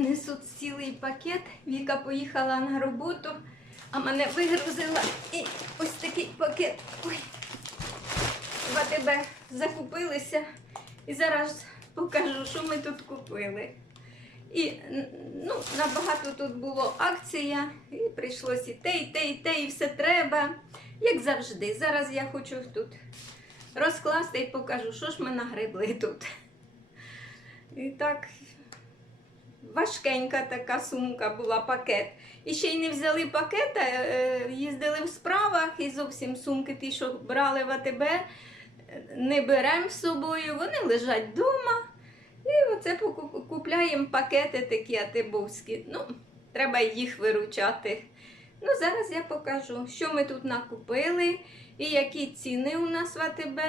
несуть цілий пакет. Віка поїхала на роботу, а мене вигрузила і ось такий пакет. Ой. В АТБ закупилися. І зараз покажу, що ми тут купили. І ну, набагато тут було акція, і прийшлось і те, і те, і те, і все треба. Як завжди. Зараз я хочу тут розкласти і покажу, що ж ми нагребли тут. І так, важкенька така сумка була, пакет. І ще й не взяли пакет, е, їздили в справах і зовсім сумки ті, що брали в АТБ, е, не беремо з собою, вони лежать вдома. І оце купляємо пакети такі атибовські. Ну, треба їх виручати. Ну, зараз я покажу, що ми тут накупили і які ціни у нас в АТБ.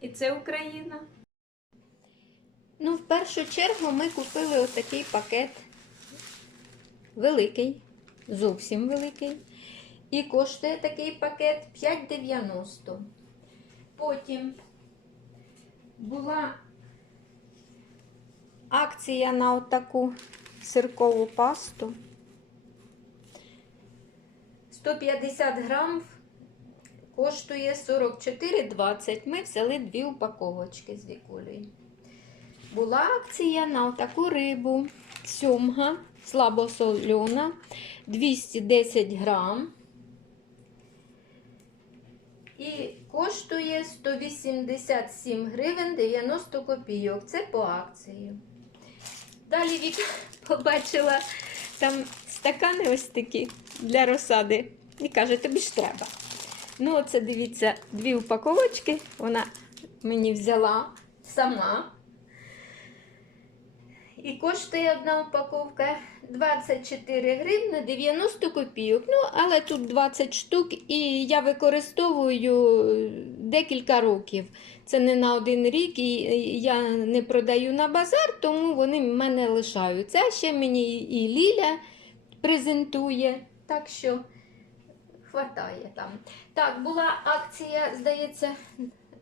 І це Україна. Ну, в першу чергу ми купили отакий пакет. Великий, зовсім великий. І коштує такий пакет 5,90. Потім була акція на отаку сиркову пасту. 150 грам коштує 44,20. Ми взяли дві упаковочки з вікулею. Була акція на отаку рибу. Сьомга, слабосолена, 210 грам. І коштує 187 гривень 90 копійок. Це по акції. Далі Віка побачила там стакани ось такі для розсади. І каже, тобі ж треба. Ну, оце дивіться, дві упаковочки. Вона мені взяла сама. І коштує одна упаковка 24 гривни 90 копійок. Ну, але тут 20 штук, і я використовую декілька років. Це не на один рік, і я не продаю на базар, тому вони мене лишаються. А ще мені і Ліля презентує, так що хватає там. Так, була акція, здається,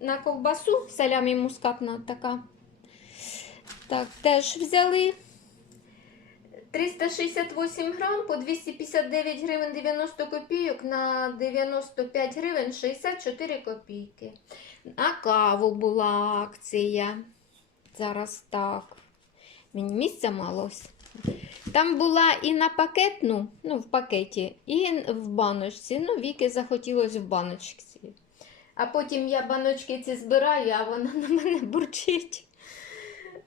на ковбасу, салямі мускатна така. Так, теж взяли 368 грам по 259 гривень 90 копійок на 95 гривень 64 копійки. На каву була акція. Зараз так. Мені місця малось. Там була і на пакетну, ну, в пакеті, і в баночці. Ну, Віки захотілося в баночці. А потім я баночки ці збираю, а вона на мене бурчить.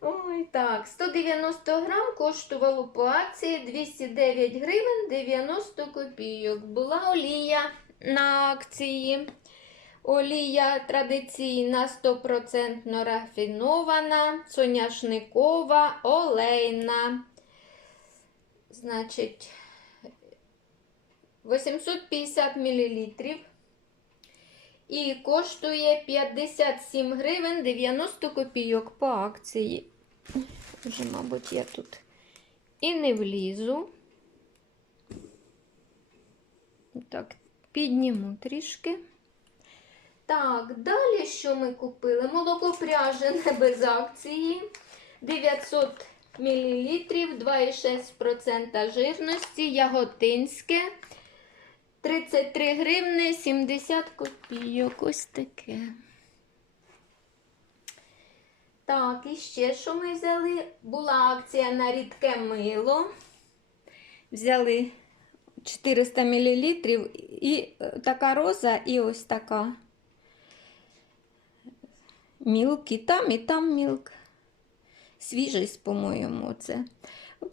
Ой, так, 190 грам коштувало по акції 209 гривень 90 копійок. Була олія на акції. Олія традиційна, 100% рафінована, соняшникова, олейна. Значить, 850 мл. І коштує 57 гривень 90 копійок по акції. Вже, мабуть, я тут і не влізу. Так, підніму трішки. Так, далі що ми купили? Молоко пряжене без акції. 900 мл, 2,6% жирності, яготинське. 33 гривни 70 копійок. Ось таке. Так, і ще що ми взяли? Була акція на рідке мило. Взяли 400 мл і е, така роза, і ось така. Мілк, і там, і там мілк. Свіжість, по-моєму, це.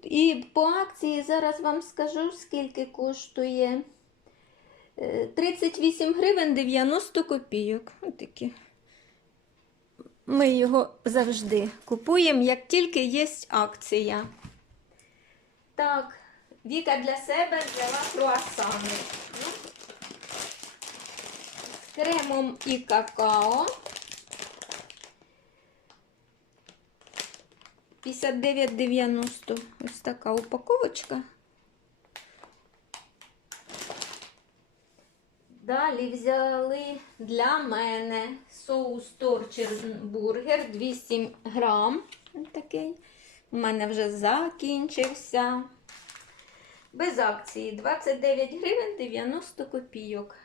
І по акції зараз вам скажу, скільки коштує. Е, 38 гривень 90 копійок. Отакі. Ми його завжди купуємо, як тільки є акція. Так, Віка для себе взяла круасани. Ну, З кремом і какао. 59,90. Ось така упаковочка. Далі взяли для мене соус торчер бургер 200 грам. Такий. у мене вже закінчився. Без акції 29 гривень 90 копійок.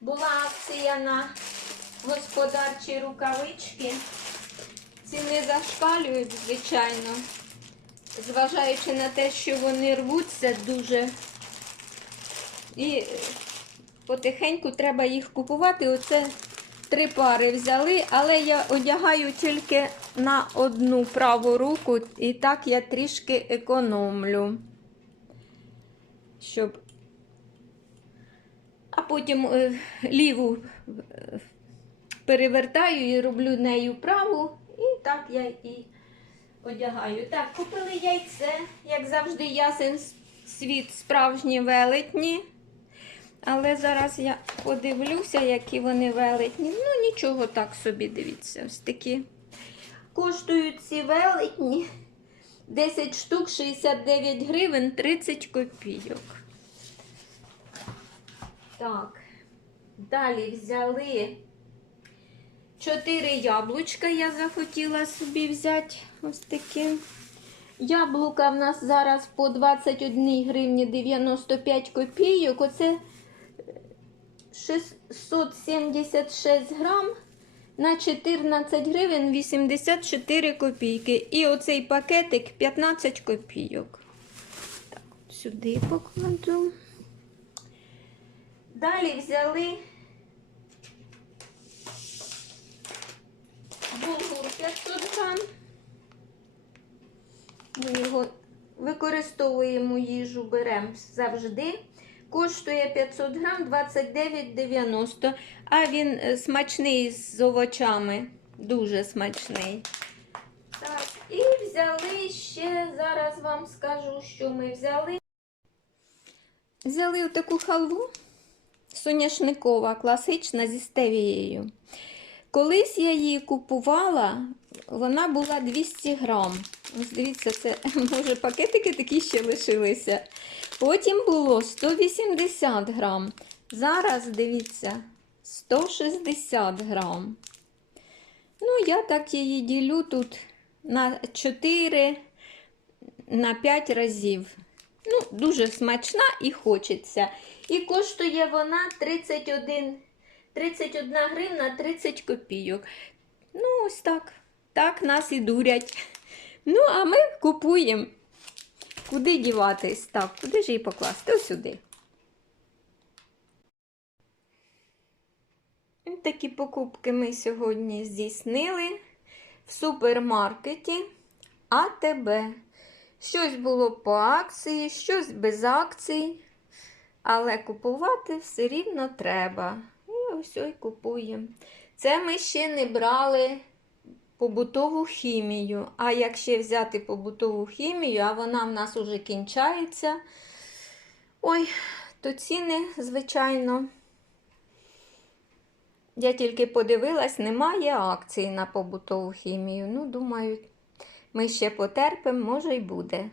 Була акція на господарчі рукавички. Ціни зашкалюють, звичайно, зважаючи на те, що вони рвуться дуже. І потихеньку треба їх купувати. Оце три пари взяли, але я одягаю тільки на одну праву руку, і так я трішки економлю. Щоб а потім е, ліву е, перевертаю і роблю нею праву, і так я і одягаю. Так, купили яйце, як завжди, ясен світ справжні велетні. Але зараз я подивлюся, які вони велетні. Ну, нічого так собі, дивіться, ось такі. Коштують ці велетні 10 штук 69 гривень 30 копійок. Так. Далі взяли 4 яблучка я захотіла собі взяти. Ось такі. Яблука в нас зараз по 21 гривні 95 копійок. Оце 676 грам на 14 гривень 84 копійки. І оцей пакетик 15 копійок. Так, сюди покладу. Далі взяли булгур 500 грам. Ми його використовуємо їжу, беремо завжди. Коштує 500 грам 29,90. А він е, смачний з овочами. Дуже смачний. Так, і взяли ще, зараз вам скажу, що ми взяли. Взяли отаку халву соняшникова, класична зі стевією. Колись я її купувала, вона була 200 грам. Ось дивіться, це може пакетики такі ще лишилися. Потім було 180 грам. Зараз, дивіться, 160 грам. Ну, я так її ділю тут на 4, на 5 разів. Ну, дуже смачна і хочеться. І коштує вона 31, 31 гривна 30 копійок. Ну, ось так. Так нас і дурять. Ну, а ми купуємо. Куди діватись? Так, куди ж її покласти? Ось сюди. Ось Такі покупки ми сьогодні здійснили в супермаркеті АТБ. Щось було по акції, щось без акцій. Але купувати все рівно треба. І ось ой купуємо. Це ми ще не брали побутову хімію. А як ще взяти побутову хімію, а вона в нас уже кінчається. Ой, то ціни, звичайно. Я тільки подивилась, немає акцій на побутову хімію. Ну, думаю, ми ще потерпимо, може й буде.